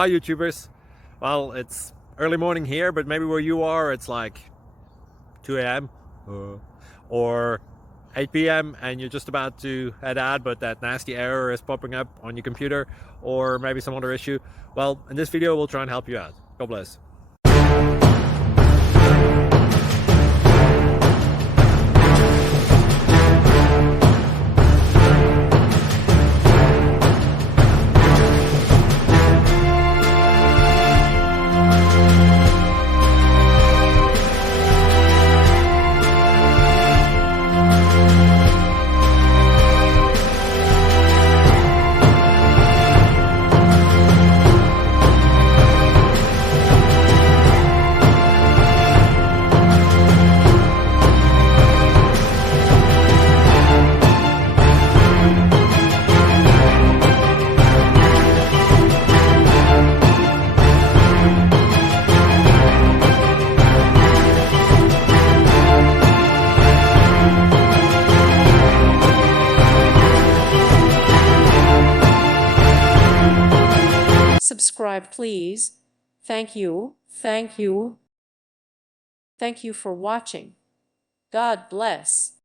Hi YouTubers. Well, it's early morning here, but maybe where you are it's like 2 a.m. or 8 p.m. and you're just about to head out, but that nasty error is popping up on your computer, or maybe some other issue. Well, in this video we'll try and help you out. God bless. Subscribe, please. Thank you. Thank you. Thank you for watching. God bless.